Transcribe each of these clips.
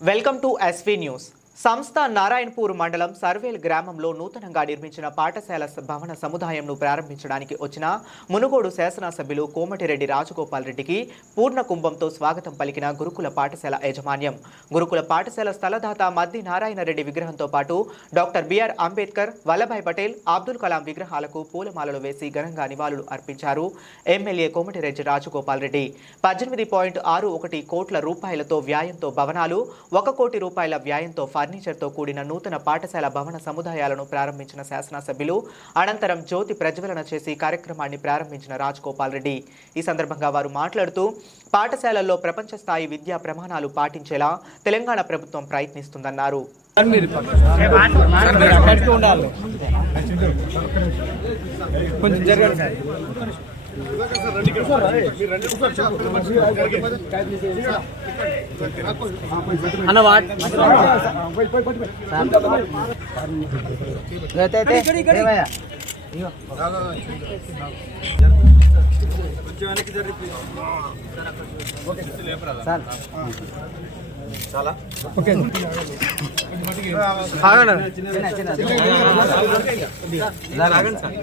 Welcome to SV News. సంస్థ నారాయణపూర్ మండలం సర్వేల్ గ్రామంలో నూతనంగా నిర్మించిన పాఠశాల భవన సముదాయంను ప్రారంభించడానికి వచ్చిన మునుగోడు శాసనసభ్యులు కోమటిరెడ్డి రాజగోపాల్ రెడ్డికి పూర్ణ కుంభంతో స్వాగతం పలికిన గురుకుల పాఠశాల యాజమాన్యం. గురుకుల పాఠశాల స్థలదాత మద్ది నారాయణ రెడ్డి విగ్రహంతో పాటు doctor B R Ambedkar Vallabhbhai Patel Abdul Kalam విగ్రహాలకు పూలమాలలు వేసి ఘనంగా నివాళులు అర్పించారు ఎమ్మెల్యే కోమటిరెడ్డి రాజగోపాల్ రెడ్డి. పద్దెనిమిది పాయింట్ ఆరు ఒకటి కోట్ల రూపాయలతో వ్యాయంతో భవనాలు ఒక కోటి రూపాయల వ్యాయంతో ఫర్నిచర్తో కూడిన నూతన పాఠశాల భవన సముదాయాలను ప్రారంభించిన శాసనసభ్యులు అనంతరం జ్యోతి ప్రజ్వలన చేసి కార్యక్రమాన్ని ప్రారంభించిన రాజగోపాల్ రెడ్డి. ఈ సందర్భంగా వారు మాట్లాడుతూ పాఠశాలల్లో ప్రపంచ స్థాయి విద్యా ప్రమాణాలు పాటించేలా తెలంగాణ ప్రభుత్వం ప్రయత్నిస్తుందన్నారు. కొంచెం జరగండి సార్. అన్న వాట్ సార్ ఓకే ఆగండి చిన్న చిన్న ఆగండి సార్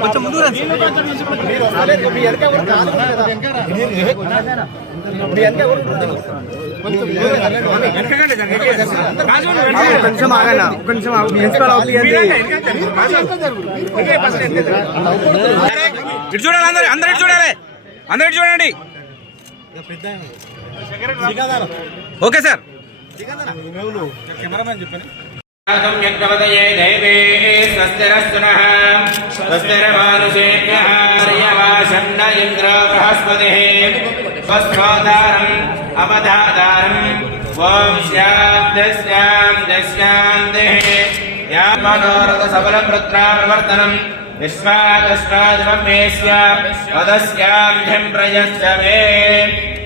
కొంచెం ముందు కొంచెం ప్రిన్సిపల్ ఇటు చూడాలి అందరు అందరు ఇటు చూడాలి అందరు ఇటు చూడండి ఓకే సార్. యజ్ఞపతయే దేవే స్వస్తిరస్తు నః స్వస్తిరమానుషేభ్యः శ్రియవాసన్న ఇంద్ర బృహస్పతిः స్వస్వాదారం అవధాదారం ఓం శ్యాం దశ్యాం దశ్యాం దేహే యా మనోరథ సఫల ప్రవర్తనం విశ్వాదశ్వాదమేస్య పదస్యాం ప్రయశ్చ మే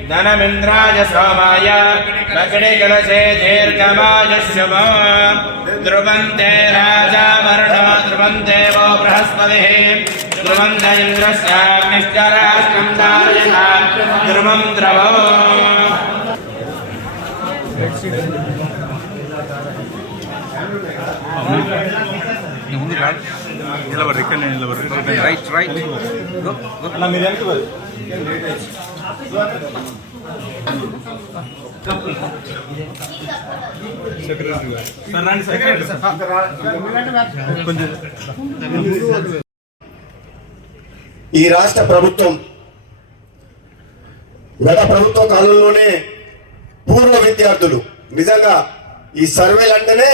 ధనమింద్రాయ సోమాయ భగిని కలశే దీర్ఘమాయుష్యమ ధ్రువంతే రాజా వరుణ ధ్రువంతే వో బృహస్పతి ధ్రువంత ఇంద్రశ్చాగ్నిశ్చరాష్ట్రం ద్రవో నిలబడి ఇక్కడ నిలబడి. రైట్ రైట్ ఈ రాష్ట్ర ప్రభుత్వం గత ప్రభుత్వ కాలంలోనే పూర్వ విద్యార్థులు నిజంగా ఈ సర్వేలు అంటేనే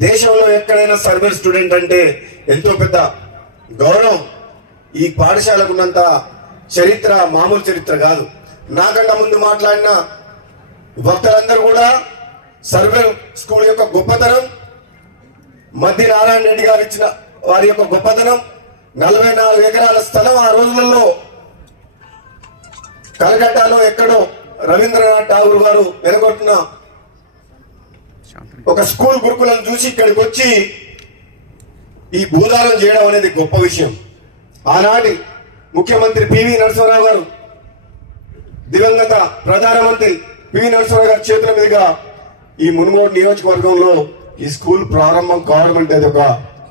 దేశంలో ఎక్కడైనా సర్వే స్టూడెంట్ అంటే ఎంతో పెద్ద గౌరవం. ఈ పాఠశాలకు ఉన్నంత చరిత్ర మామూలు చరిత్ర కాదు. నాకన్నా ముందు మాట్లాడిన భక్తులందరూ కూడా సర్వే స్కూల్ యొక్క గొప్పతనం మధ్య నారాయణ రెడ్డి గారు ఇచ్చిన వారి యొక్క గొప్పతనం నలభై నాలుగు ఎకరాల స్థలం ఆ రోజులలో కలకట్టాలో ఎక్కడో రవీంద్రనాథ్ ఠాగూర్ గారు వెనగొట్టిన ఒక స్కూల్ గురుకులను చూసి ఇక్కడికి వచ్చి ఈ భూదానం చేయడం అనేది గొప్ప విషయం. ఆనాటి ముఖ్యమంత్రి పివి నరసింహరావు గారు దివంగత ప్రధానమంత్రి పివి నరసింహరావు గారి చేతుల మీదుగా ఈ మునుగోడు నియోజకవర్గంలో ఈ స్కూల్ ప్రారంభం కావడం అంటే అది ఒక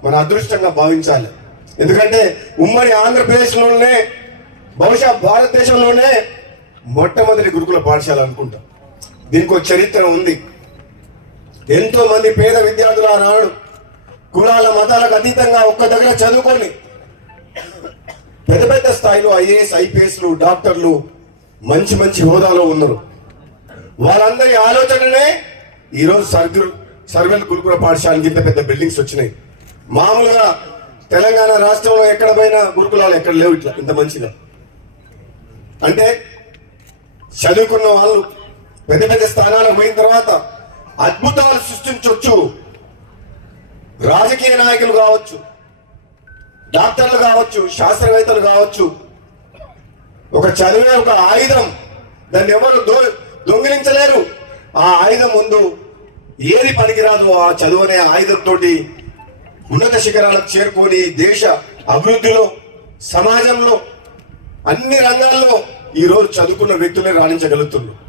మన అదృష్టంగా భావించాలి. ఎందుకంటే ఉమ్మడి ఆంధ్రప్రదేశ్లోనే బహుశా భారతదేశంలోనే మొట్టమొదటి గురుకుల పాఠశాల అనుకుంటా. దీనికి ఒక చరిత్ర ఉంది. ఎంతో మంది పేద విద్యార్థులు ఆనాడు కులాల మతాలకు అతీతంగా ఒక్క దగ్గర చదువుకొని పెద్ద పెద్ద స్థాయిలో ఐఏఎస్ ఐపీఎస్లు డాక్టర్లు మంచి మంచి హోదాలో ఉన్నారు. వాళ్ళందరి ఆలోచననే ఈరోజు సర్గురు సర్వేల్ గురుకుల పాఠశాలకి ఇంత పెద్ద బిల్డింగ్స్ వచ్చినాయి. మామూలుగా తెలంగాణ రాష్ట్రంలో ఎక్కడ పోయినా గురుకులాలు ఎక్కడ లేవు ఇట్లా ఇంత మంచిగా. అంటే చదువుకున్న వాళ్ళు పెద్ద పెద్ద స్థానాలకు పోయిన తర్వాత అద్భుతం రాజకీయ నాయకులు కావచ్చు డాక్టర్లు కావచ్చు శాస్త్రవేత్తలు కావచ్చు ఒక చదివే ఒక ఆయుధం దాన్ని ఎవరు దొ దొంగిలించలేరు. ఆ ఆయుధం ముందు ఏది పనికిరాదు ఆ చదువు అనే ఆయుధంతో ఉన్నత శిఖరాలకు చేరుకొని దేశ అభివృద్ధిలో సమాజంలో అన్ని రంగాల్లో ఈరోజు చదువుకున్న వ్యక్తులే రాణించగలుగుతున్నారు.